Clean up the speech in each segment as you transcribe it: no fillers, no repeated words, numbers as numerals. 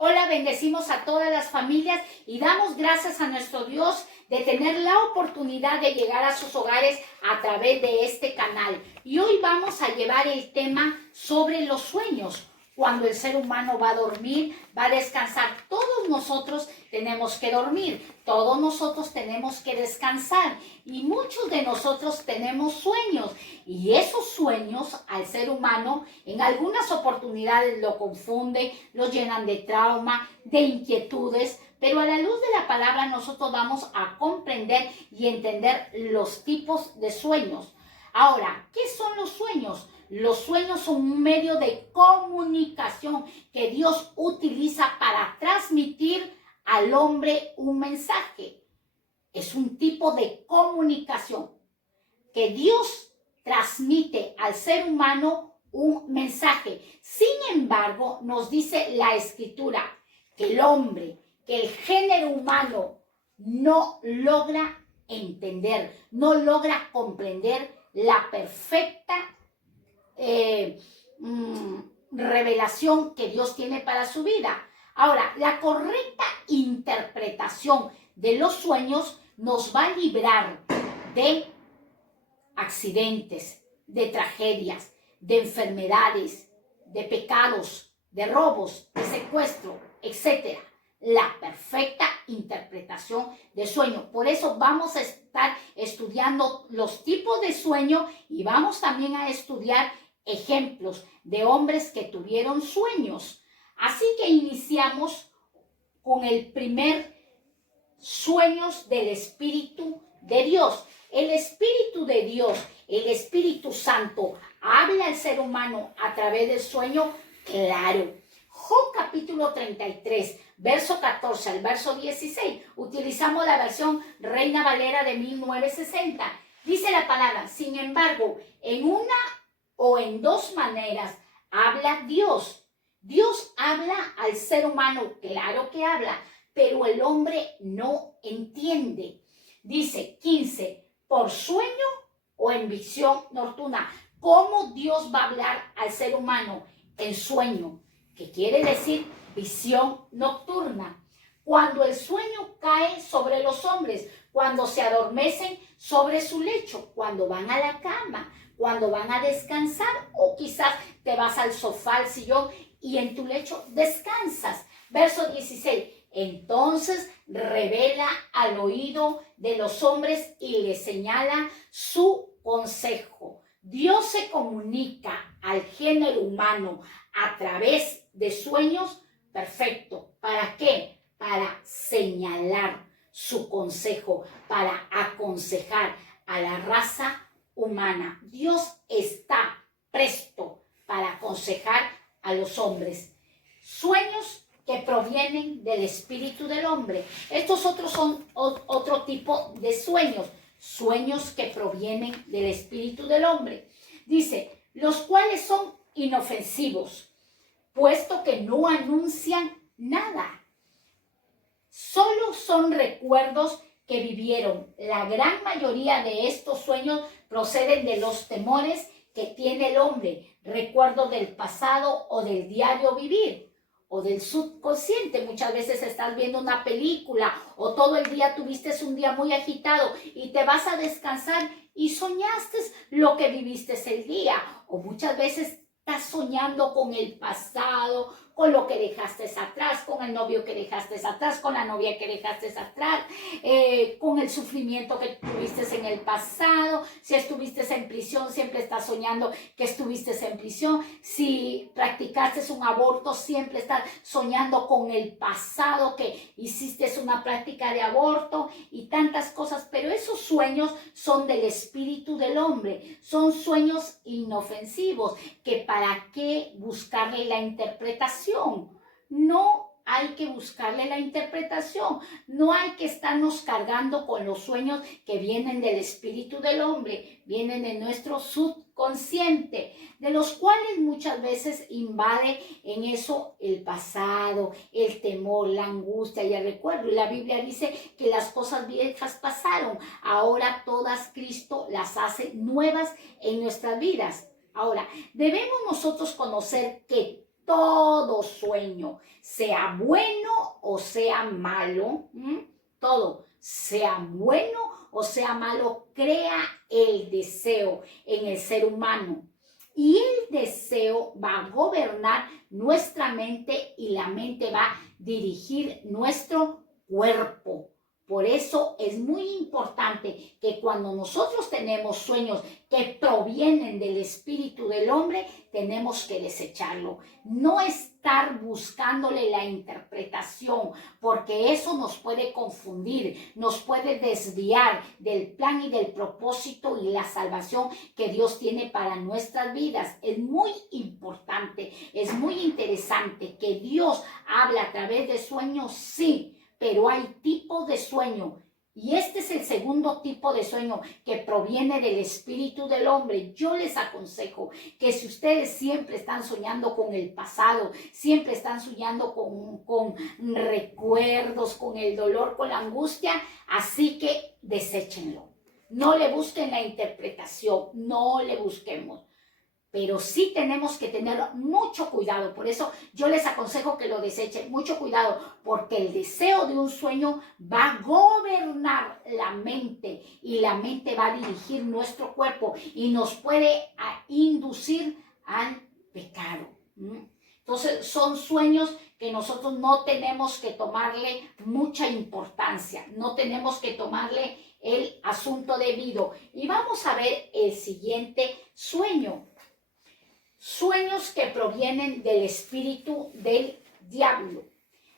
Hola, bendecimos a todas las familias y damos gracias a nuestro Dios de tener la oportunidad de llegar a sus hogares a través de este canal. Y hoy vamos a llevar el tema sobre los sueños. Cuando el ser humano va a dormir, va a descansar. Todos nosotros tenemos que dormir, todos nosotros tenemos que descansar y muchos de nosotros tenemos sueños. Y esos sueños al ser humano en algunas oportunidades lo confunden, lo llenan de trauma, de inquietudes, pero a la luz de la palabra nosotros vamos a comprender y entender los tipos de sueños. Ahora, ¿qué son los sueños? Los sueños son un medio de comunicación que Dios utiliza para transmitir al hombre un mensaje. Es un tipo de comunicación que Dios transmite al ser humano un mensaje. Sin embargo, nos dice la Escritura que el hombre, que el género humano no logra entender, no logra comprender la perfecta revelación que Dios tiene para su vida. Ahora, la correcta interpretación de los sueños nos va a librar de accidentes, de tragedias, de enfermedades, de pecados, de robos, de secuestro, etc. La perfecta interpretación de sueño. Por eso vamos a estar estudiando los tipos de sueño y vamos también a estudiar ejemplos de hombres que tuvieron sueños. Así que iniciamos con el primer sueños del Espíritu de Dios. El Espíritu de Dios, el Espíritu Santo, ¿habla al ser humano a través del sueño? Claro. Job capítulo 33, verso 14 al verso 16. Utilizamos la versión Reina Valera de 1960. Dice la palabra, sin embargo, en una o en dos maneras habla Dios. Dios habla al ser humano, claro que habla, pero el hombre no entiende. Dice 15, por sueño o en visión nocturna. ¿Cómo Dios va a hablar al ser humano? En sueño, que quiere decir visión nocturna. Cuando el sueño cae sobre los hombres, cuando se adormecen sobre su lecho, cuando van a la cama, cuando van a descansar o quizás te vas al sofá, al sillón y en tu lecho descansas. Verso 16. Entonces revela al oído de los hombres y les señala su consejo. Dios se comunica al género humano a través de sueños. Perfecto. ¿Para qué? Para señalar su consejo, para aconsejar a la raza humana. Dios está presto para aconsejar a los hombres. Sueños que provienen del espíritu del hombre. Estos otros son otro tipo de sueños. Sueños que provienen del espíritu del hombre. Dice, los cuales son inofensivos, puesto que no anuncian nada. Solo son recuerdos que vivieron. La gran mayoría de estos sueños proceden de los temores que tiene el hombre, recuerdo del pasado o del diario vivir o del subconsciente. Muchas veces estás viendo una película o todo el día tuviste un día muy agitado y te vas a descansar y soñaste lo que viviste el día, o muchas veces estás soñando con el pasado, con lo que dejaste atrás, con el novio que dejaste atrás, con la novia que dejaste atrás, con el sufrimiento que tuviste en el pasado. Si estuviste en prisión, siempre estás soñando que estuviste en prisión. Si practicaste un aborto, siempre estás soñando con el pasado que hiciste una práctica de aborto y tantas cosas. Pero esos sueños son del espíritu del hombre, son sueños inofensivos, que para qué buscarle la interpretación. No hay que buscarle la interpretación, no hay que estarnos cargando con los sueños que vienen del espíritu del hombre, vienen de nuestro subconsciente, de los cuales muchas veces invade en eso el pasado, el temor, la angustia y el recuerdo. Y la Biblia dice que las cosas viejas pasaron, ahora todas Cristo las hace nuevas en nuestras vidas. Ahora, debemos nosotros conocer que todo sueño, sea bueno o sea malo, todo, sea bueno o sea malo, crea el deseo en el ser humano. Y el deseo va a gobernar nuestra mente y la mente va a dirigir nuestro cuerpo. Por eso es muy importante que cuando nosotros tenemos sueños que provienen del espíritu del hombre, tenemos que desecharlo. No estar buscándole la interpretación, porque eso nos puede confundir, nos puede desviar del plan y del propósito y la salvación que Dios tiene para nuestras vidas. Es muy importante, es muy interesante que Dios habla a través de sueños, sí, pero hay tipos de sueño. Y este es el segundo tipo de sueño que proviene del espíritu del hombre. Yo les aconsejo que si ustedes siempre están soñando con el pasado, siempre están soñando con recuerdos, con el dolor, con la angustia, así que deséchenlo. No le busquen la interpretación, no le busquemos. Pero sí tenemos que tener mucho cuidado. Por eso yo les aconsejo que lo desechen. Mucho cuidado, porque el deseo de un sueño va a gobernar la mente y la mente va a dirigir nuestro cuerpo y nos puede inducir al pecado. Entonces son sueños que nosotros no tenemos que tomarle mucha importancia. No tenemos que tomarle el asunto debido. Y vamos a ver el siguiente sueño. Sueños que provienen del espíritu del diablo.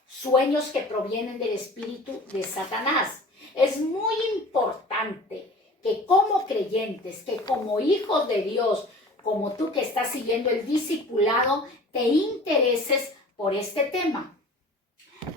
Sueños que provienen del espíritu de Satanás. Es muy importante que como creyentes, que como hijos de Dios, como tú que estás siguiendo el discipulado, te intereses por este tema.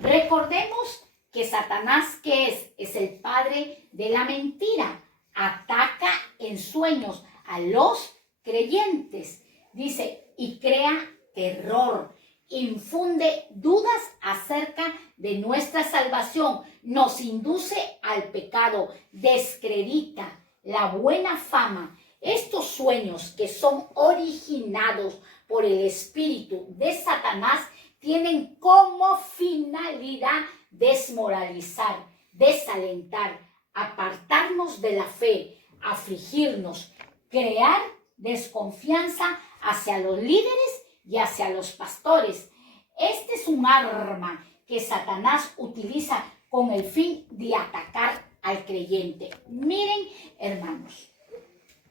Recordemos que Satanás, ¿qué es? Es el padre de la mentira. Ataca en sueños a los creyentes. Dice, y crea terror, infunde dudas acerca de nuestra salvación, nos induce al pecado, descredita la buena fama. Estos sueños que son originados por el espíritu de Satanás tienen como finalidad desmoralizar, desalentar, apartarnos de la fe, afligirnos, crear desconfianza hacia los líderes y hacia los pastores. Este es un arma que Satanás utiliza con el fin de atacar al creyente. Miren, hermanos,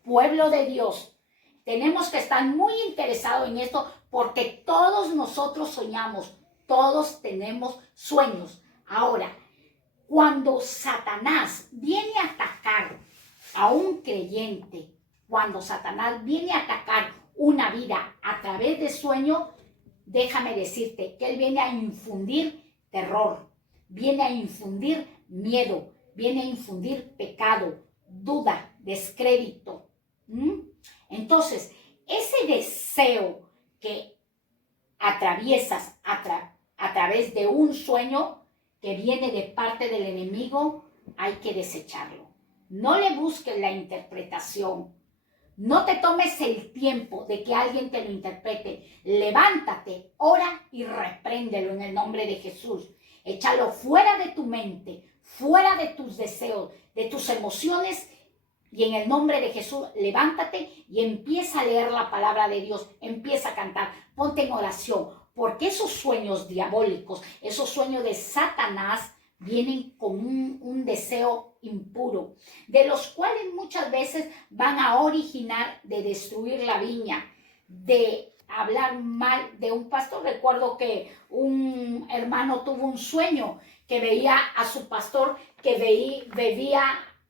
pueblo de Dios, tenemos que estar muy interesados en esto porque todos nosotros soñamos, todos tenemos sueños. Ahora, cuando Satanás viene a atacar a un creyente, cuando Satanás viene a atacar una vida a través de sueño, déjame decirte que él viene a infundir terror, viene a infundir miedo, viene a infundir pecado, duda, descrédito. Entonces, ese deseo que atraviesas a través de un sueño que viene de parte del enemigo, hay que desecharlo. No le busques la interpretación. No te tomes el tiempo de que alguien te lo interprete. Levántate, ora y repréndelo en el nombre de Jesús. Échalo fuera de tu mente, fuera de tus deseos, de tus emociones. Y en el nombre de Jesús, levántate y empieza a leer la palabra de Dios. Empieza a cantar. Ponte en oración. Porque esos sueños diabólicos, esos sueños de Satanás, vienen con un deseo impuro, de los cuales muchas veces van a originar de destruir la viña, de hablar mal de un pastor. Recuerdo que un hermano tuvo un sueño que veía a su pastor que bebía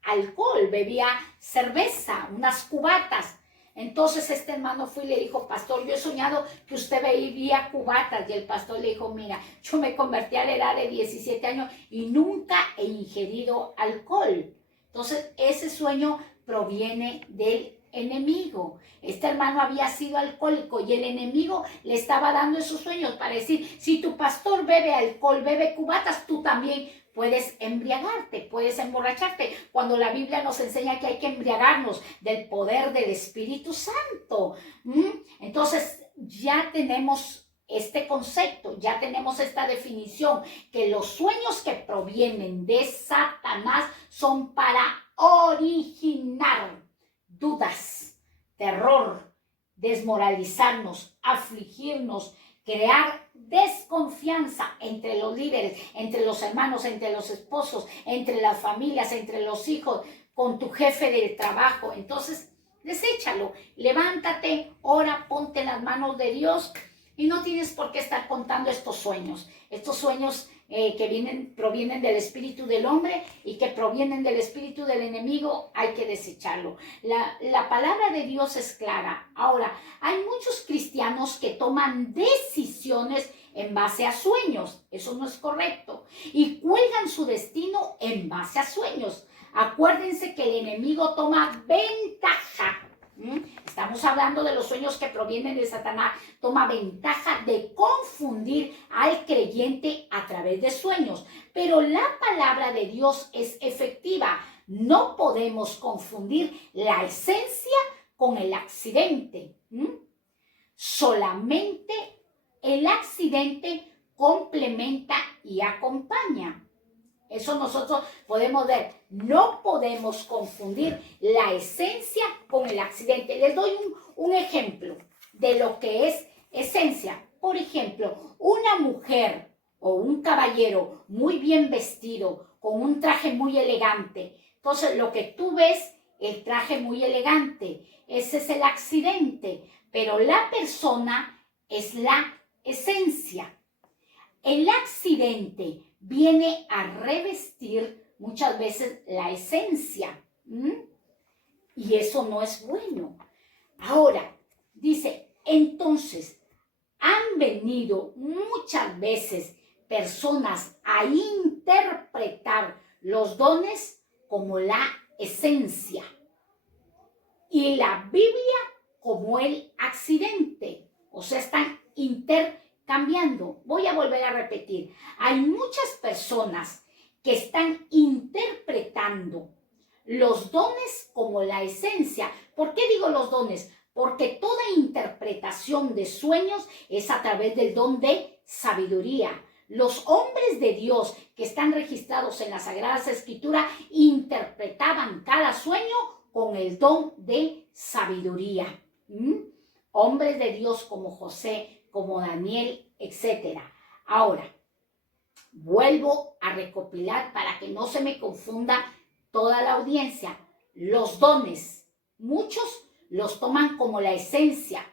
alcohol, bebía cerveza, unas cubatas. Entonces este hermano fue y le dijo, pastor, yo he soñado que usted bebía cubatas. Y el pastor le dijo, mira, yo me convertí a la edad de 17 años y nunca he ingerido alcohol. Entonces ese sueño proviene del enemigo. Este hermano había sido alcohólico y el enemigo le estaba dando esos sueños para decir, si tu pastor bebe alcohol, bebe cubatas, tú también puedes embriagarte, puedes emborracharte, cuando la Biblia nos enseña que hay que embriagarnos del poder del Espíritu Santo. Entonces ya tenemos este concepto, ya tenemos esta definición, que los sueños que provienen de Satanás son para originar dudas, terror, desmoralizarnos, afligirnos, crear desconfianza entre los líderes, entre los hermanos, entre los esposos, entre las familias, entre los hijos, con tu jefe del trabajo. Entonces, deséchalo, levántate, ora, ponte en las manos de Dios y no tienes por qué estar contando estos sueños que provienen del espíritu del hombre y que provienen del espíritu del enemigo. Hay que desecharlo. La palabra de Dios es clara. Ahora, hay muchos cristianos que toman decisiones en base a sueños. Eso no es correcto. Y cuelgan su destino en base a sueños. Acuérdense que el enemigo toma ventaja. Estamos hablando de los sueños que provienen de Satanás. Toma ventaja de confundir al creyente a través de sueños. Pero la palabra de Dios es efectiva. No podemos confundir la esencia con el accidente. Solamente el accidente complementa y acompaña. Eso nosotros podemos ver. No podemos confundir la esencia con el accidente. Les doy un ejemplo de lo que es esencia. Por ejemplo, una mujer o un caballero muy bien vestido, con un traje muy elegante. Entonces, lo que tú ves, el traje muy elegante, ese es el accidente. Pero la persona es la esencia. El accidente viene a revestir muchas veces la esencia. Y eso no es bueno. Ahora, dice, entonces, han venido muchas veces personas a interpretar los dones como la esencia y la Biblia como el accidente. O sea, están intercambiando. Voy a volver a repetir. Hay muchas personas que están interpretando los dones como la esencia. ¿Por qué digo los dones? Porque toda interpretación de sueños es a través del don de sabiduría. Los hombres de Dios que están registrados en las Sagradas Escrituras interpretaban cada sueño con el don de sabiduría. Hombres de Dios como José, como Daniel, etc. Ahora, vuelvo a recopilar para que no se me confunda toda la audiencia. Los dones, muchos los toman como la esencia.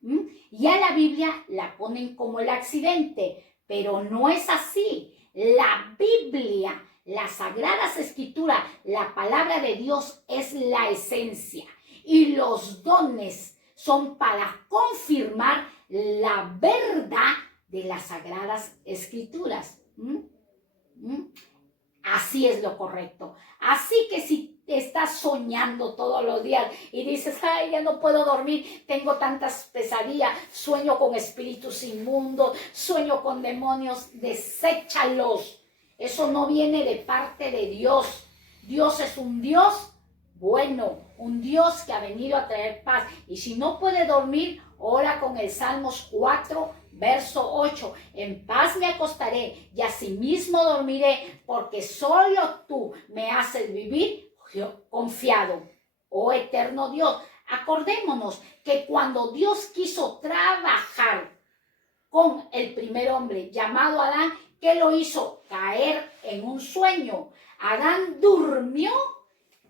Y a la Biblia la ponen como el accidente, pero no es así. La Biblia, las Sagradas Escrituras, la palabra de Dios es la esencia. Y los dones son para confirmar la verdad de las Sagradas Escrituras. Así es lo correcto. Así que si estás soñando todos los días y dices, ay, ya no puedo dormir, tengo tantas pesadillas, sueño con espíritus inmundos, sueño con demonios, deséchalos. Eso no viene de parte de Dios. Dios es un Dios bueno, un Dios que ha venido a traer paz. Y si no puede dormir, ora con el Salmos 4, verso 8. En paz me acostaré y asimismo dormiré, porque solo tú me haces vivir confiado. Oh eterno Dios, acordémonos que cuando Dios quiso trabajar con el primer hombre llamado Adán, ¿qué lo hizo? Caer en un sueño. Adán durmió,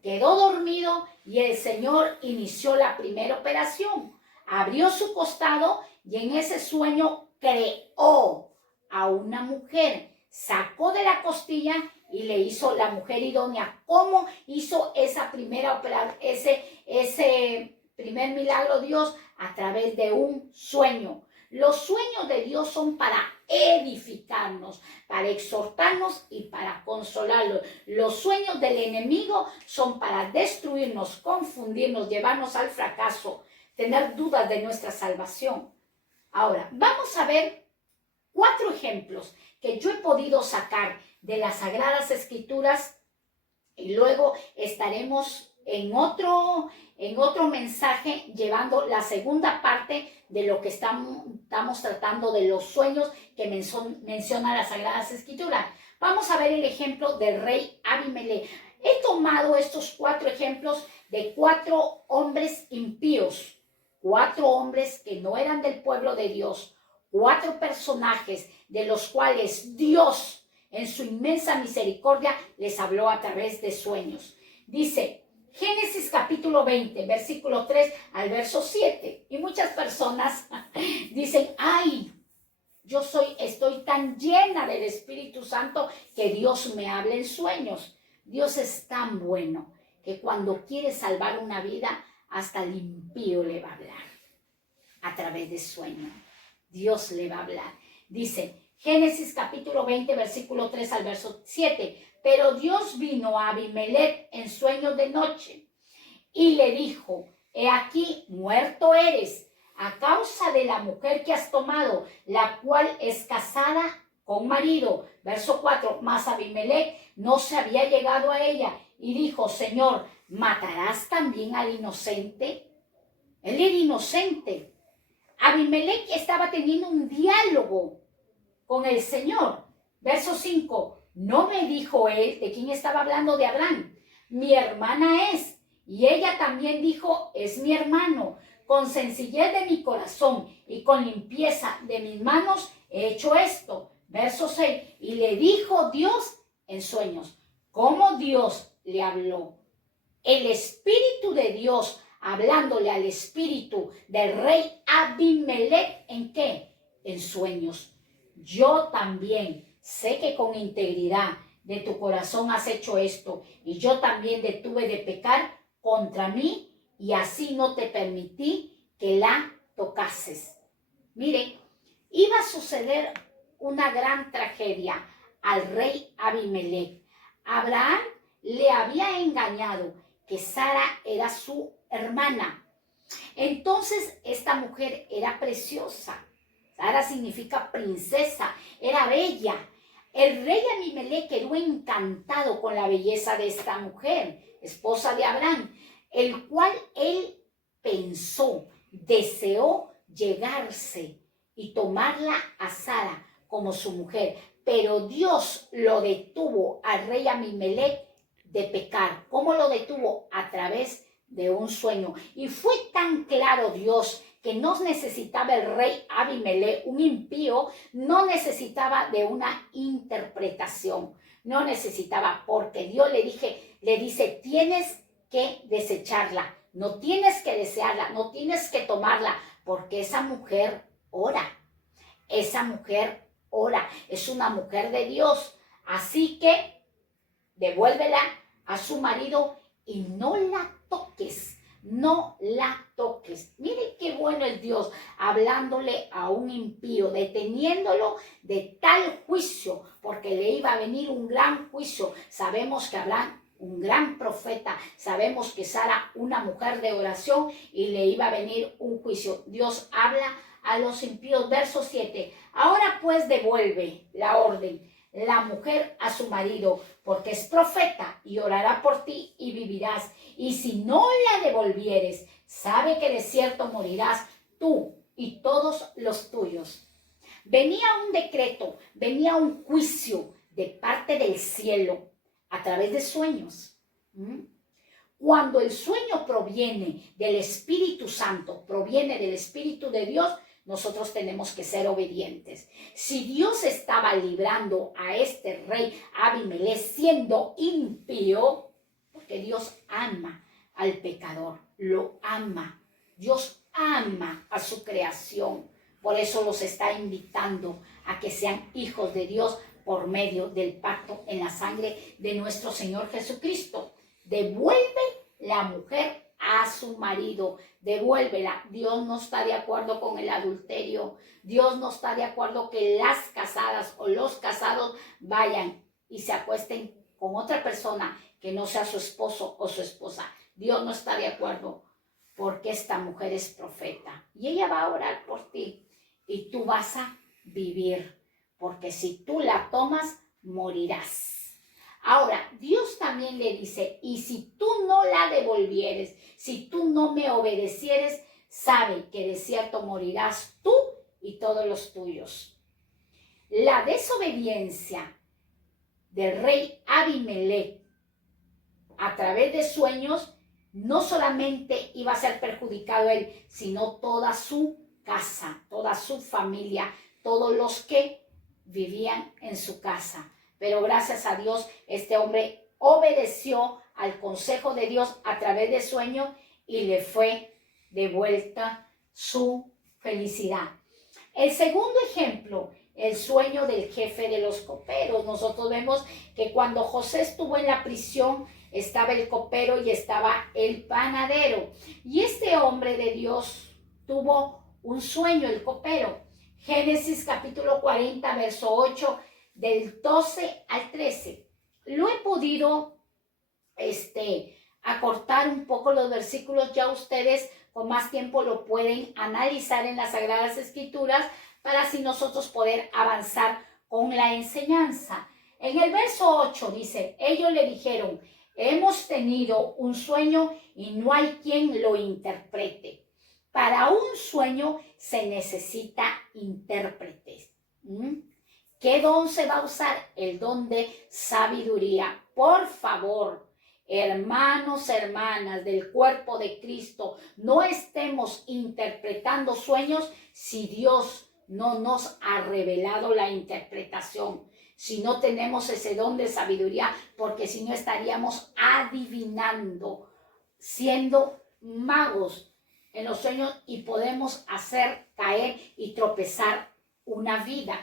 quedó dormido y el Señor inició la primera operación. Abrió su costado y en ese sueño creó a una mujer. Sacó de la costilla y le hizo la mujer idónea. ¿Cómo hizo esa primera operación, ese primer milagro Dios? A través de un sueño. Los sueños de Dios son para edificarnos, para exhortarnos y para consolarnos. Los sueños del enemigo son para destruirnos, confundirnos, llevarnos al fracaso, tener dudas de nuestra salvación. Ahora, vamos a ver 4 ejemplos que yo he podido sacar de las Sagradas Escrituras y luego estaremos en otro mensaje, llevando la segunda parte de lo que estamos tratando de los sueños que menciona las Sagradas Escrituras. Vamos a ver el ejemplo del rey Abimelech. He tomado estos 4 ejemplos de 4 hombres impíos, 4 hombres que no eran del pueblo de Dios, 4 personajes de los cuales Dios, en su inmensa misericordia, les habló a través de sueños. Dice Génesis capítulo 20, versículo 3 al verso 7. Y muchas personas dicen, ay, estoy tan llena del Espíritu Santo que Dios me habla en sueños. Dios es tan bueno que cuando quiere salvar una vida, hasta el impío le va a hablar a través de sueños. Dios le va a hablar. Dice Génesis capítulo 20, versículo 3 al verso 7. Pero Dios vino a Abimelech en sueños de noche y le dijo, he aquí, muerto eres a causa de la mujer que has tomado, la cual es casada con marido. Verso 4, mas Abimelech no se había llegado a ella y dijo, Señor, ¿matarás también al inocente? Él era inocente. Abimelech estaba teniendo un diálogo con el Señor. Verso 5, no me dijo él, ¿de quién estaba hablando? De Abraham. Mi hermana es. Y ella también dijo, es mi hermano. Con sencillez de mi corazón y con limpieza de mis manos he hecho esto. Verso 6, y le dijo Dios en sueños. ¿Cómo Dios le habló? El Espíritu de Dios hablándole al espíritu del rey Abimelech, ¿en qué? En sueños. Yo también sé que con integridad de tu corazón has hecho esto, y yo también detuve de pecar contra mí, y así no te permití que la tocases. Miren, iba a suceder una gran tragedia al rey Abimelech. Abraham le había engañado que Sara era su hermana. Entonces esta mujer era preciosa. Sara significa princesa, era bella. El rey Abimelech quedó encantado con la belleza de esta mujer, esposa de Abraham, el cual él pensó, deseó llegarse y tomarla a Sara como su mujer. Pero Dios lo detuvo al rey Abimelech de pecar. ¿Cómo lo detuvo? A través de un sueño. Y fue tan claro Dios que no necesitaba el rey Abimelech, un impío, no necesitaba de una interpretación. No necesitaba, porque Dios le dice, tienes que desecharla, no tienes que desearla, no tienes que tomarla, porque esa mujer ora. Esa mujer ora, es una mujer de Dios. Así que devuélvela a su marido y no la toques. No la toques. Miren qué bueno es Dios hablándole a un impío, deteniéndolo de tal juicio, porque le iba a venir un gran juicio. Sabemos que Abraham, un gran profeta, sabemos que Sara, una mujer de oración, y le iba a venir un juicio. Dios habla a los impíos. Verso 7. Ahora pues devuelve la orden, la mujer a su marido, porque es profeta y orará por ti y vivirás. Y si no la devolvieres, sabe que de cierto morirás tú y todos los tuyos. Venía un decreto, venía un juicio de parte del cielo a través de sueños. Cuando el sueño proviene del Espíritu Santo, proviene del Espíritu de Dios, nosotros tenemos que ser obedientes. Si Dios estaba librando a este rey Abimelech siendo impío, porque Dios ama al pecador, lo ama. Dios ama a su creación. Por eso los está invitando a que sean hijos de Dios por medio del pacto en la sangre de nuestro Señor Jesucristo. Devuelve la mujer a su marido, devuélvela. Dios no está de acuerdo con el adulterio. Dios no está de acuerdo que las casadas o los casados vayan y se acuesten con otra persona que no sea su esposo o su esposa. Dios no está de acuerdo, porque esta mujer es profeta y ella va a orar por ti y tú vas a vivir, porque si tú la tomas, morirás. Ahora, Dios también le dice, y si tú no la devolvieres, si tú no me obedecieres, sabe que de cierto morirás tú y todos los tuyos. La desobediencia del rey Abimelech a través de sueños no solamente iba a ser perjudicado él, sino toda su casa, toda su familia, todos los que vivían en su casa. Pero gracias a Dios, este hombre obedeció al consejo de Dios a través de sueños y le fue devuelta su felicidad. El segundo ejemplo, el sueño del jefe de los coperos. Nosotros vemos que cuando José estuvo en la prisión, estaba el copero y estaba el panadero. Y este hombre de Dios tuvo un sueño, el copero. Génesis capítulo 40, verso 8, del 12 al 13. Lo he podido acortar un poco los versículos, ya ustedes con más tiempo lo pueden analizar en las Sagradas Escrituras para así nosotros poder avanzar con la enseñanza. En el verso 8 dice, ellos le dijeron, hemos tenido un sueño y no hay quien lo interprete. Para un sueño se necesita intérpretes. ¿Qué don se va a usar? El don de sabiduría. Por favor, hermanos, hermanas del cuerpo de Cristo, no estemos interpretando sueños si Dios no nos ha revelado la interpretación. Si no tenemos ese don de sabiduría, porque si no estaríamos adivinando, siendo magos en los sueños y podemos hacer caer y tropezar una vida.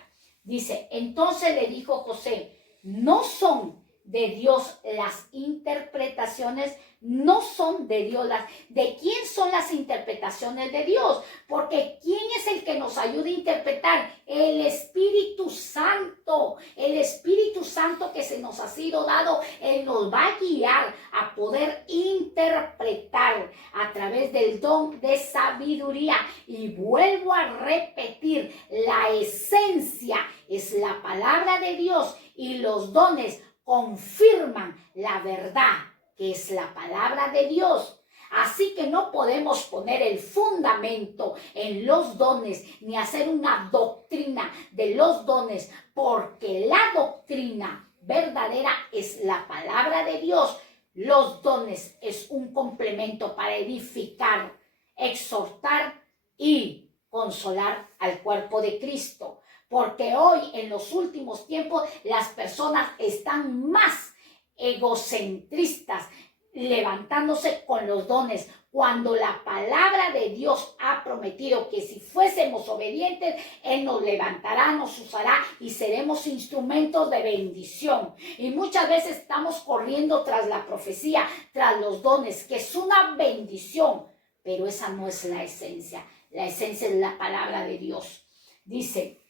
Dice, entonces le dijo José, no son de Dios las interpretaciones, no son de Dios ¿de quién son las interpretaciones de Dios? Porque ¿quién es el que nos ayuda a interpretar? El Espíritu Santo. El Espíritu Santo que se nos ha sido dado, Él nos va a guiar a poder interpretar a través del don de sabiduría. Y vuelvo a repetir, la esencia es la palabra de Dios y los dones confirman la verdad que es la palabra de Dios. Así que no podemos poner el fundamento en los dones ni hacer una doctrina de los dones, porque la doctrina verdadera es la palabra de Dios. Los dones es un complemento para edificar, exhortar y consolar al cuerpo de Cristo. Porque hoy, en los últimos tiempos, las personas están más egocentristas, levantándose con los dones, cuando la palabra de Dios ha prometido que si fuésemos obedientes, Él nos levantará, nos usará y seremos instrumentos de bendición. Y muchas veces estamos corriendo tras la profecía, tras los dones, que es una bendición, pero esa no es la esencia. La esencia es la palabra de Dios. Dice,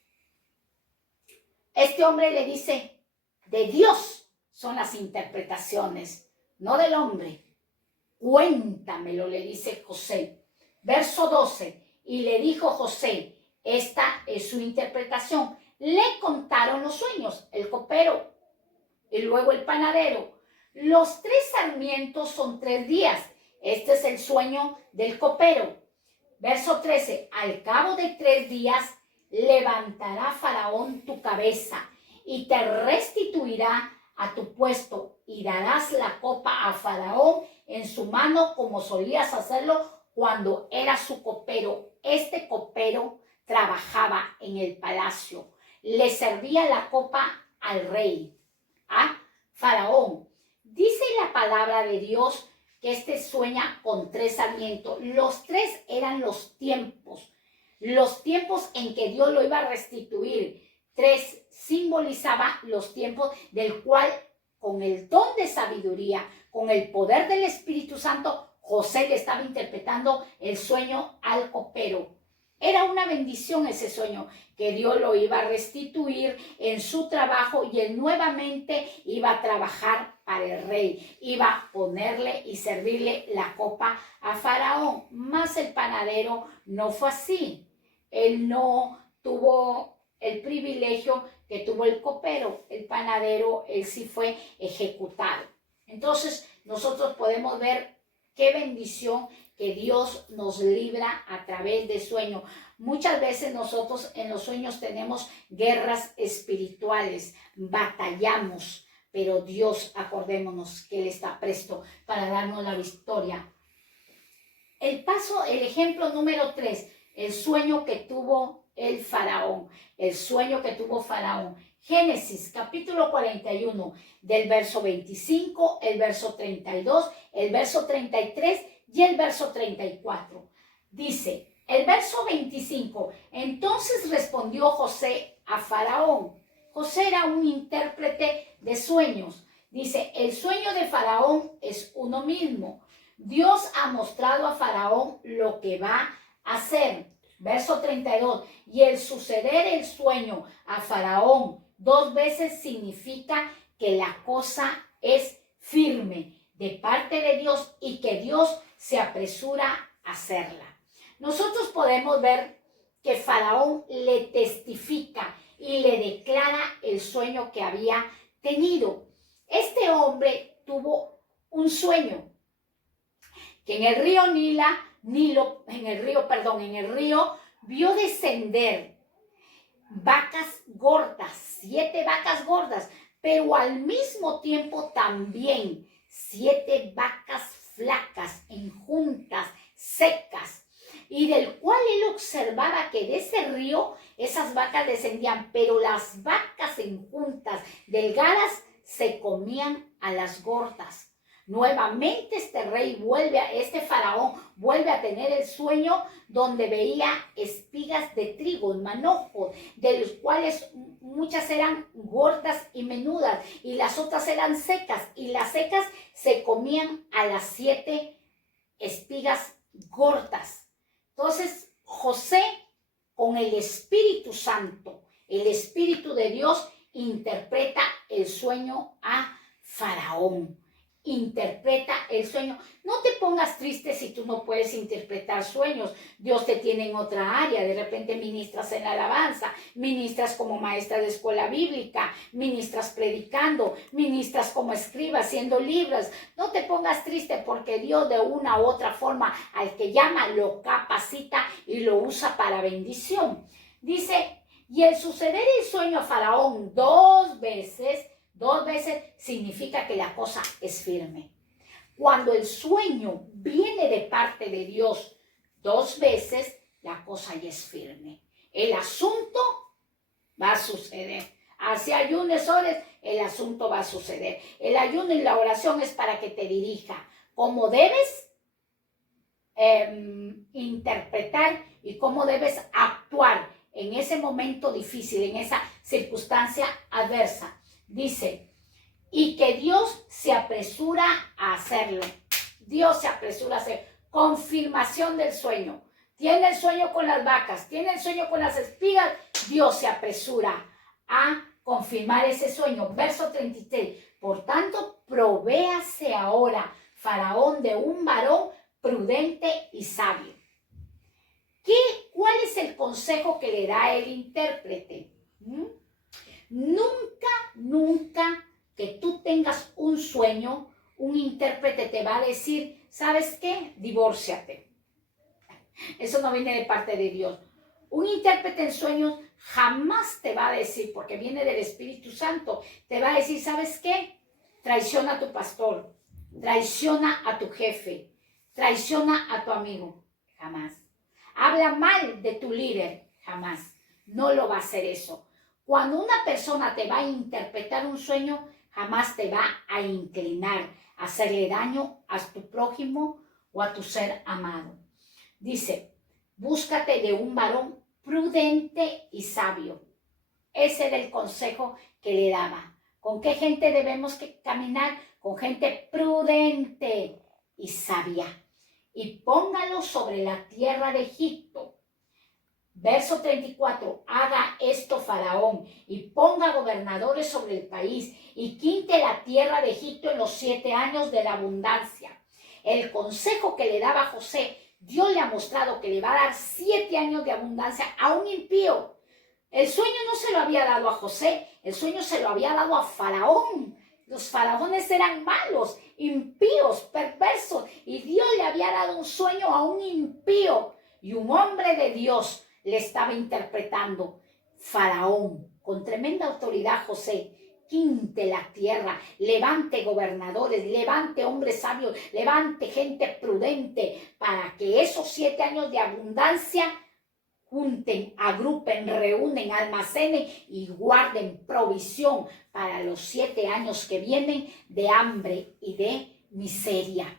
este hombre le dice, de Dios son las interpretaciones, no del hombre. Cuéntamelo, le dice José. Verso 12, y le dijo José, esta es su interpretación. Le contaron los sueños, el copero y luego el panadero. Los 3 sarmientos son 3 días. Este es el sueño del copero. Verso 13, al cabo de 3 días, levantará Faraón tu cabeza y te restituirá a tu puesto y darás la copa a Faraón en su mano como solías hacerlo cuando era su copero. Este copero trabajaba en el palacio, le servía la copa al rey, a Faraón. Dice la palabra de Dios que sueña con 3 sarmientos. Los 3 eran los tiempos en que Dios lo iba a restituir. 3 simbolizaba los tiempos del cual, con el don de sabiduría, con el poder del Espíritu Santo, José le estaba interpretando el sueño al copero. Era una bendición ese sueño, que Dios lo iba a restituir en su trabajo y él nuevamente iba a trabajar para el rey. Iba a ponerle y servirle la copa a Faraón. Mas el panadero no fue así. Él no tuvo el privilegio que tuvo el copero, el panadero, él sí fue ejecutado. Entonces, nosotros podemos ver qué bendición que Dios nos libra a través de sueños. Muchas veces nosotros en los sueños tenemos guerras espirituales, batallamos, pero Dios, acordémonos que Él está presto para darnos la victoria. El ejemplo número 3, el sueño que tuvo el faraón, el sueño que tuvo Faraón. Génesis capítulo 41, del verso 25, el verso 32, el verso 33 y el verso 34. Dice, el verso 25, entonces respondió José a Faraón. José era un intérprete de sueños. Dice, el sueño de Faraón es uno mismo. Dios ha mostrado a Faraón lo que va a hacer. Verso 32, y el suceder el sueño a Faraón 2 veces significa que la cosa es firme de parte de Dios y que Dios se apresura a hacerla. Nosotros podemos ver que Faraón le testifica y le declara el sueño que había tenido. Este hombre tuvo un sueño que en el río en el río vio descender vacas gordas, 7 vacas gordas, pero al mismo tiempo también 7 vacas flacas, enjuntas, secas, y del cual él observaba que de ese río esas vacas descendían, pero las vacas enjuntas, delgadas, se comían a las gordas. Nuevamente este faraón vuelve a tener el sueño donde veía espigas de trigo, manojos, de los cuales muchas eran gordas y menudas y las otras eran secas, y las secas se comían a las 7 espigas gordas. Entonces José, con el Espíritu Santo, el Espíritu de Dios, interpreta el sueño a Faraón. Interpreta el sueño. No te pongas triste si tú no puedes interpretar sueños. Dios te tiene en otra área. De repente ministras en la alabanza, ministras como maestra de escuela bíblica, ministras predicando, ministras como escriba haciendo libros. No te pongas triste, porque Dios de una u otra forma al que llama lo capacita y lo usa para bendición. Dice, y el suceder el sueño a Faraón 2 veces significa que la cosa es firme. Cuando el sueño viene de parte de Dios 2 veces, la cosa ya es firme. El asunto va a suceder. Así ayunes, ores, el asunto va a suceder. El ayuno y la oración es para que te dirija cómo debes interpretar y cómo debes actuar en ese momento difícil, en esa circunstancia adversa. Dice, y que Dios se apresura a hacerlo. Dios se apresura a hacer. Confirmación del sueño. Tiene el sueño con las vacas, tiene el sueño con las espigas. Dios se apresura a confirmar ese sueño. Verso 33. Por tanto, provéase ahora Faraón de un varón prudente y sabio. ¿Cuál es el consejo que le da el intérprete? Nunca que tú tengas un sueño, un intérprete te va a decir, ¿sabes qué? Divórciate. Eso no viene de parte de Dios. Un intérprete en sueños jamás te va a decir, porque viene del Espíritu Santo, te va a decir, ¿sabes qué? Traiciona a tu pastor, traiciona a tu jefe, traiciona a tu amigo. Jamás. Habla mal de tu líder. Jamás. No lo va a hacer eso. Cuando una persona te va a interpretar un sueño, jamás te va a inclinar a hacerle daño a tu prójimo o a tu ser amado. Dice, búscate de un varón prudente y sabio. Ese era el consejo que le daba. ¿Con qué gente debemos caminar? Con gente prudente y sabia. Y póngalo sobre la tierra de Egipto. Verso 34, haga esto Faraón y ponga gobernadores sobre el país y quinte la tierra de Egipto en los 7 años de la abundancia. El consejo que le daba José, Dios le ha mostrado que le va a dar 7 años de abundancia a un impío. El sueño no se lo había dado a José, el sueño se lo había dado a Faraón. Los faraones eran malos, impíos, perversos, y Dios le había dado un sueño a un impío, y un hombre de Dios le estaba interpretando. Faraón, con tremenda autoridad, José, quinte la tierra, levante gobernadores, levante hombres sabios, levante gente prudente, para que esos 7 años de abundancia junten, agrupen, reúnen, almacenen y guarden provisión para los 7 años que vienen de hambre y de miseria.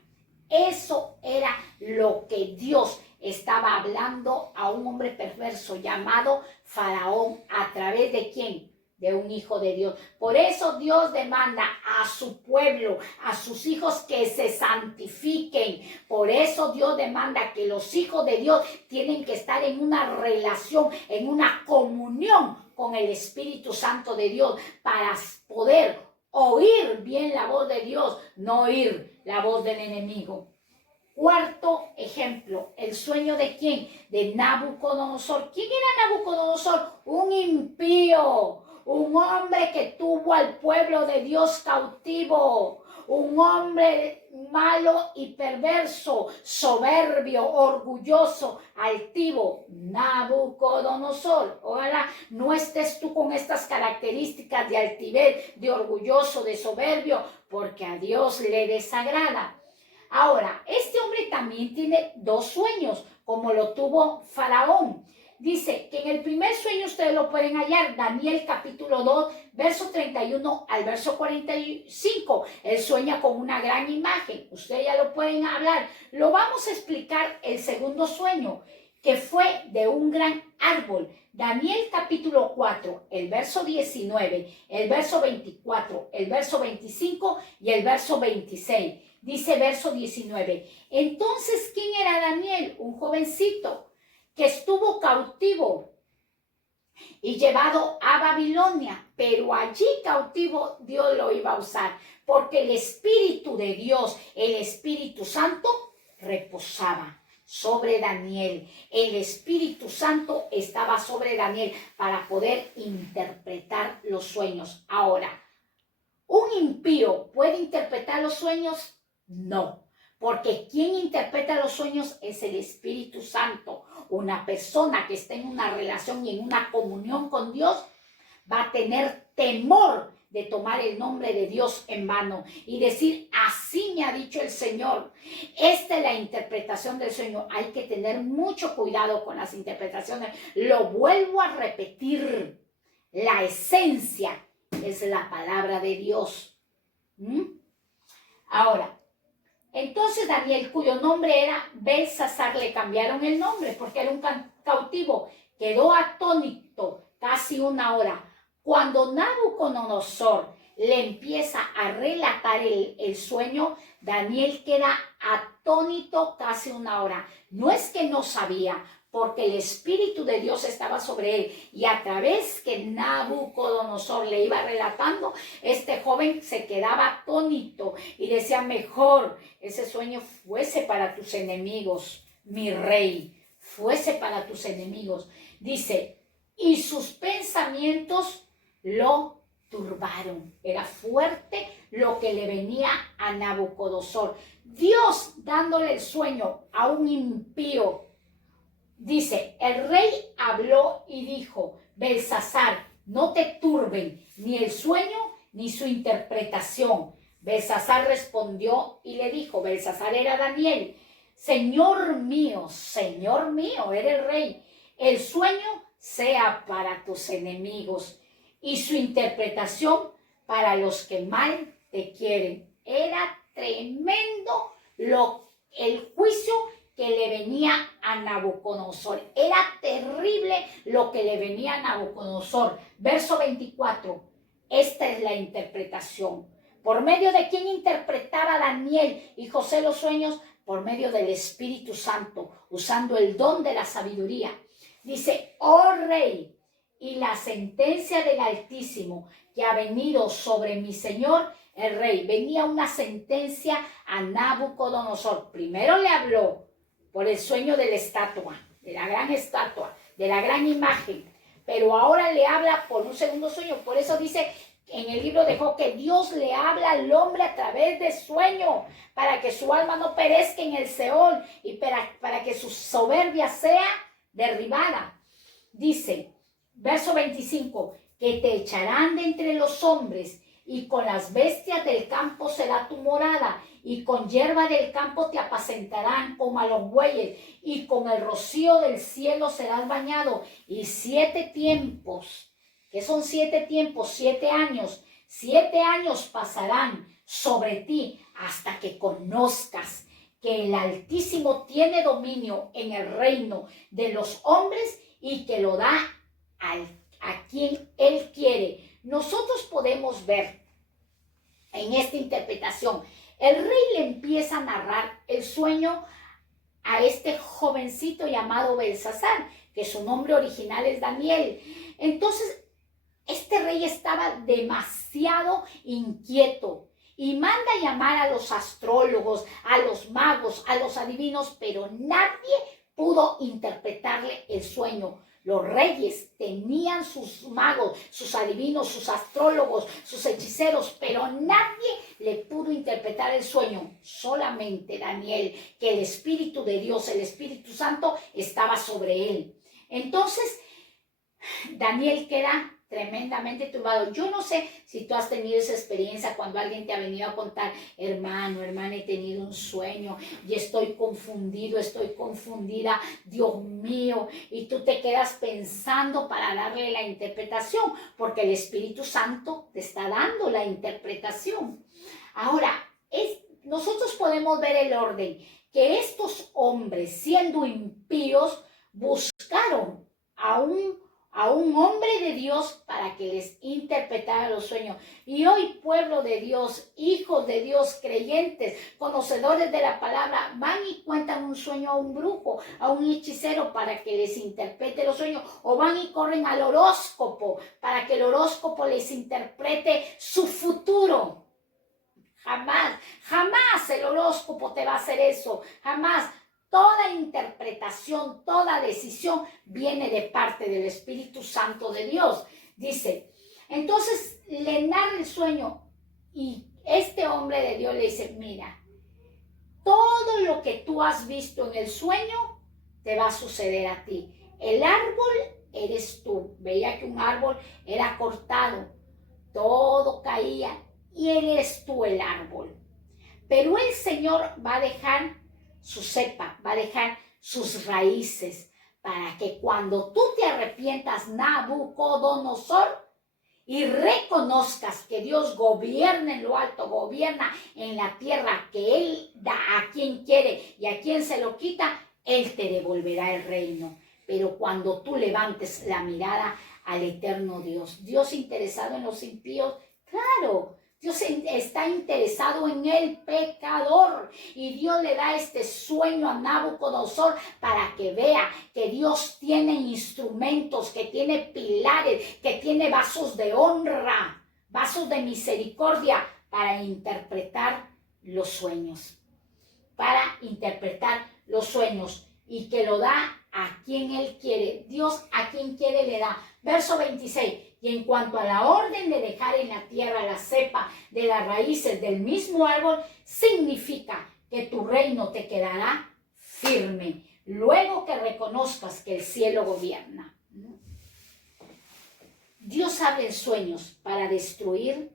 Eso era lo que Dios estaba hablando a un hombre perverso llamado Faraón. ¿A través de quién? De un hijo de Dios. Por eso Dios demanda a su pueblo, a sus hijos, que se santifiquen. Por eso Dios demanda que los hijos de Dios tienen que estar en una relación, en una comunión con el Espíritu Santo de Dios, para poder oír bien la voz de Dios, no oír la voz del enemigo. Cuarto ejemplo, ¿el sueño de quién? De Nabucodonosor. ¿Quién era Nabucodonosor? Un impío, un hombre que tuvo al pueblo de Dios cautivo, un hombre malo y perverso, soberbio, orgulloso, altivo. Nabucodonosor. Ojalá no estés tú con estas características de altivez, de orgulloso, de soberbio, porque a Dios le desagrada. Ahora, este hombre también tiene 2 sueños, como lo tuvo Faraón. Dice que en el primer sueño ustedes lo pueden hallar, Daniel capítulo 2, verso 31 al verso 45. Él sueña con una gran imagen, ustedes ya lo pueden hablar. Lo vamos a explicar el segundo sueño, que fue de un gran árbol. Daniel capítulo 4, el verso 19, el verso 24, el verso 25 y el verso 26. Dice verso 19, entonces, ¿quién era Daniel? Un jovencito que estuvo cautivo y llevado a Babilonia, pero allí cautivo Dios lo iba a usar, porque el Espíritu de Dios, el Espíritu Santo, reposaba sobre Daniel. El Espíritu Santo estaba sobre Daniel para poder interpretar los sueños. Ahora, ¿un impío puede interpretar los sueños? No, porque quien interpreta los sueños es el Espíritu Santo. Una persona que está en una relación y en una comunión con Dios va a tener temor de tomar el nombre de Dios en vano y decir, así me ha dicho el Señor. Esta es la interpretación del sueño. Hay que tener mucho cuidado con las interpretaciones. Lo vuelvo a repetir. La esencia es la palabra de Dios. Ahora, entonces Daniel, cuyo nombre era Belsasar, le cambiaron el nombre porque era un cautivo, quedó atónito casi 1 hora. Cuando Nabucodonosor le empieza a relatar el sueño, Daniel queda atónito casi 1 hora. No es que no sabía, porque el Espíritu de Dios estaba sobre él, y a través que Nabucodonosor le iba relatando, este joven se quedaba atónito y decía, mejor ese sueño fuese para tus enemigos, mi rey, fuese para tus enemigos. Dice, y sus pensamientos lo turbaron. Era fuerte lo que le venía a Nabucodonosor. Dios dándole el sueño a un impío. Dice, el rey habló y dijo, Belsasar, no te turben ni el sueño ni su interpretación. Belsasar respondió y le dijo, Belsasar era Daniel, Señor mío, era el rey, el sueño sea para tus enemigos y su interpretación para los que mal te quieren. Era tremendo el juicio que le venía a Nabucodonosor. Era terrible lo que le venía a Nabucodonosor. Verso 24. Esta es la interpretación. ¿Por medio de quién interpretaba Daniel y José los sueños? Por medio del Espíritu Santo, usando el don de la sabiduría. Dice, oh rey, y la sentencia del Altísimo que ha venido sobre mi señor el rey. Venía una sentencia a Nabucodonosor. Primero le habló por el sueño de la estatua, de la gran estatua, de la gran imagen. pero ahora le habla por un segundo sueño. Por eso dice en el libro de Job que Dios le habla al hombre a través de sueño, para que su alma no perezca en el Seol y para que su soberbia sea derribada. Dice, verso 25, que te echarán de entre los hombres, y con las bestias del campo será tu morada, y con hierba del campo te apacentarán como a los bueyes, y con el rocío del cielo serás bañado. Y 7 tiempos, ¿qué son 7 tiempos? 7 años. 7 años pasarán sobre ti hasta que conozcas que el Altísimo tiene dominio en el reino de los hombres y que lo da a quien Él quiere. Nosotros podemos ver en esta interpretación, el rey le empieza a narrar el sueño a este jovencito llamado Belsasar, que su nombre original es Daniel. Entonces, este rey estaba demasiado inquieto y manda a llamar a los astrólogos, a los magos, a los adivinos, pero nadie pudo interpretarle el sueño. Los reyes tenían sus magos, sus adivinos, sus astrólogos, sus hechiceros, pero nadie le pudo interpretar el sueño. Solamente Daniel, que el Espíritu de Dios, el Espíritu Santo, estaba sobre él. Entonces, Daniel queda tremendamente turbado. Yo no sé si tú has tenido esa experiencia cuando alguien te ha venido a contar, hermano, hermana, he tenido un sueño y estoy confundido, estoy confundida, Dios mío, y tú te quedas pensando para darle la interpretación, porque el Espíritu Santo te está dando la interpretación. Ahora, nosotros podemos ver el orden, que estos hombres, siendo impíos, buscaron a un hombre de Dios para que les interpretara los sueños. Y hoy, pueblo de Dios, hijos de Dios, creyentes, conocedores de la palabra, van y cuentan un sueño a un brujo, a un hechicero para que les interprete los sueños, o van y corren al horóscopo para que el horóscopo les interprete su futuro. Jamás, jamás el horóscopo te va a hacer eso, jamás. Toda interpretación, toda decisión viene de parte del Espíritu Santo de Dios. Dice, entonces le narra el sueño y este hombre de Dios le dice, mira, todo lo que tú has visto en el sueño te va a suceder a ti. El árbol eres tú. Veía que un árbol era cortado, todo caía y eres tú el árbol. Pero el Señor va a dejar su cepa, va a dejar sus raíces, para que cuando tú te arrepientas, Nabucodonosor, y reconozcas que Dios gobierna en lo alto, gobierna en la tierra, que Él da a quien quiere y a quien se lo quita, Él te devolverá el reino. Pero cuando tú levantes la mirada al eterno Dios, Dios interesado en los impíos, claro, Dios está interesado en el pecador, y Dios le da este sueño a Nabucodonosor para que vea que Dios tiene instrumentos, que tiene pilares, que tiene vasos de honra, vasos de misericordia para interpretar los sueños, y que lo da a quien Él quiere. Dios a quien quiere le da. Verso 26. Y en cuanto a la orden de dejar en la tierra la cepa de las raíces del mismo árbol, significa que tu reino te quedará firme, luego que reconozcas que el cielo gobierna. Dios habla en sueños para destruir,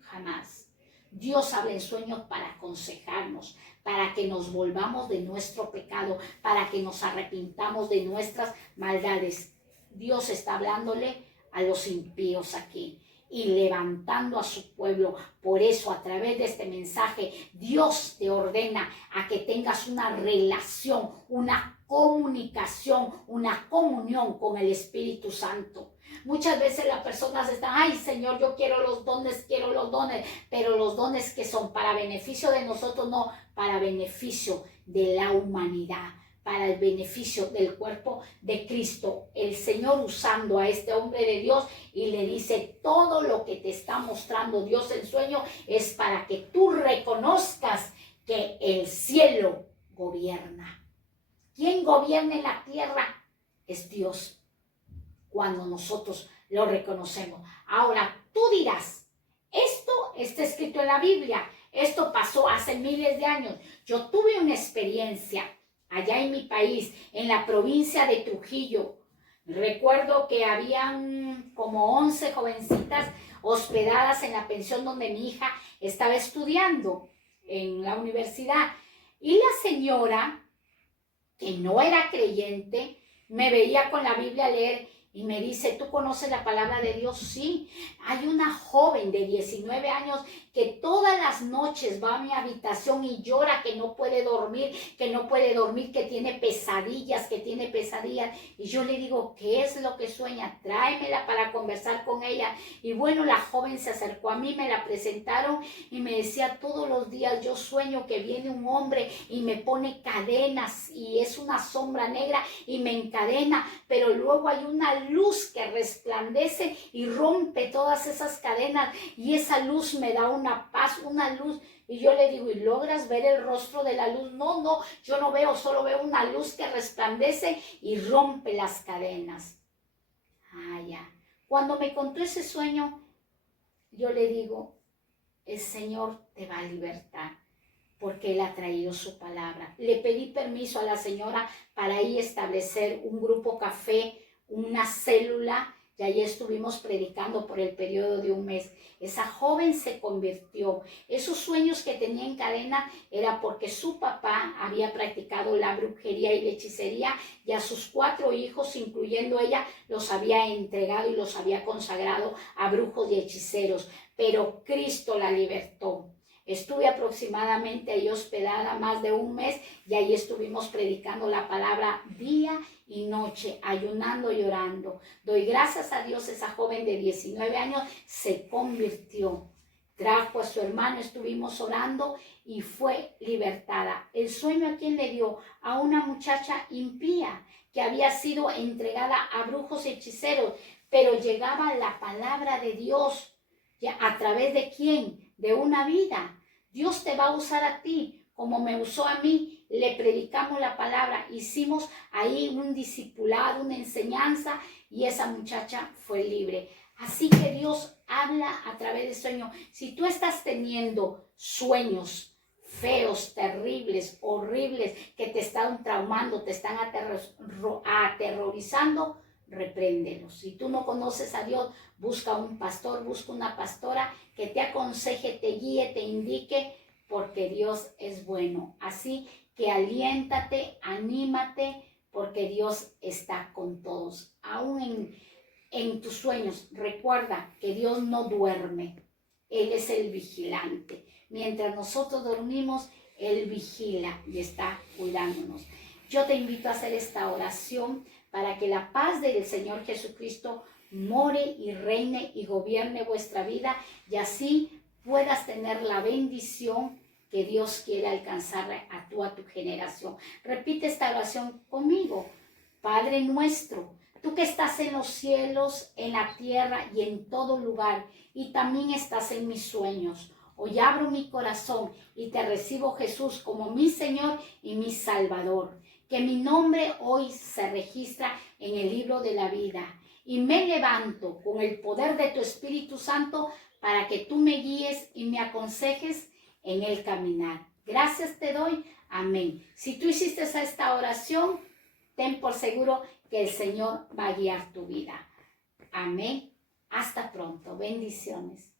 jamás. Dios habla en sueños para aconsejarnos, para que nos volvamos de nuestro pecado, para que nos arrepintamos de nuestras maldades. Dios está hablándole a los impíos aquí y levantando a su pueblo. Por eso, a través de este mensaje, Dios te ordena a que tengas una relación, una comunicación, una comunión con el Espíritu Santo. Muchas veces las personas están, ay Señor, yo quiero los dones, pero los dones que son para beneficio de nosotros, no, para beneficio de la humanidad, para el beneficio del cuerpo de Cristo. El Señor usando a este hombre de Dios y le dice, todo lo que te está mostrando Dios en sueño es para que tú reconozcas que el cielo gobierna. ¿Quién gobierna en la tierra? Es Dios. cuando nosotros lo reconocemos. Ahora, tú dirás, esto está escrito en la Biblia, esto pasó hace miles de años. Yo tuve una experiencia allá en mi país, en la provincia de Trujillo. Recuerdo que habían como 11 jovencitas hospedadas en la pensión donde mi hija estaba estudiando en la universidad. Y la señora, que no era creyente, me veía con la Biblia a leer y me dice, ¿tú conoces la palabra de Dios? Sí. Hay una joven de 19 años que todas las noches va a mi habitación y llora que no puede dormir, que tiene pesadillas, Y yo le digo, ¿qué es lo que sueña? Tráemela para conversar con ella. Y bueno, la joven se acercó a mí, me la presentaron y me decía, todos los días yo sueño que viene un hombre y me pone cadenas y es una sombra negra y me encadena, pero luego hay una luz que resplandece y rompe todas esas cadenas y esa luz me da una paz, una luz. Y yo le digo, ¿y logras ver el rostro de la luz? No, yo no veo, solo veo una luz que resplandece y rompe las cadenas. Ya. Cuando me contó ese sueño, yo le digo, el Señor te va a libertar, porque Él ha traído su palabra. Le pedí permiso a la señora para ir a establecer un grupo café, una célula, y allí estuvimos predicando por el periodo de un mes. Esa joven se convirtió. Esos sueños que tenía en cadena era porque su papá había practicado la brujería y la hechicería y a sus 4 hijos, incluyendo ella, los había entregado y los había consagrado a brujos y hechiceros. Pero Cristo la libertó. Estuve aproximadamente ahí hospedada más de un mes y ahí estuvimos predicando la palabra día y noche, ayunando y orando. Doy gracias a Dios, esa joven de 19 años se convirtió. Trajo a su hermano, estuvimos orando y fue libertada. El sueño, ¿a quién le dio? A una muchacha impía que había sido entregada a brujos y hechiceros, pero llegaba la palabra de Dios. ¿A través de quién? De una vida. Dios te va a usar a ti, como me usó a mí. Le predicamos la palabra, hicimos ahí un discipulado, una enseñanza, y esa muchacha fue libre. Así que Dios habla a través de sueños. Si tú estás teniendo sueños feos, terribles, horribles, que te están traumando, te están aterrorizando, repréndelos. Si tú no conoces a Dios, busca un pastor, busca una pastora que te aconseje, te guíe, te indique, porque Dios es bueno. Así que aliéntate, anímate, porque Dios está con todos. Aún en tus sueños, recuerda que Dios no duerme. Él es el vigilante. Mientras nosotros dormimos, Él vigila y está cuidándonos. Yo te invito a hacer esta oración para que la paz del Señor Jesucristo more y reine y gobierne vuestra vida y así puedas tener la bendición que Dios quiere alcanzar a tu generación. Repite esta oración conmigo. Padre nuestro, tú que estás en los cielos, en la tierra y en todo lugar, y también estás en mis sueños. Hoy abro mi corazón y te recibo, Jesús, como mi Señor y mi Salvador. Que mi nombre hoy se registra en el libro de la vida. Y me levanto con el poder de tu Espíritu Santo para que tú me guíes y me aconsejes en el caminar. Gracias te doy. Amén. Si tú hiciste esta oración, ten por seguro que el Señor va a guiar tu vida. Amén. Hasta pronto. Bendiciones.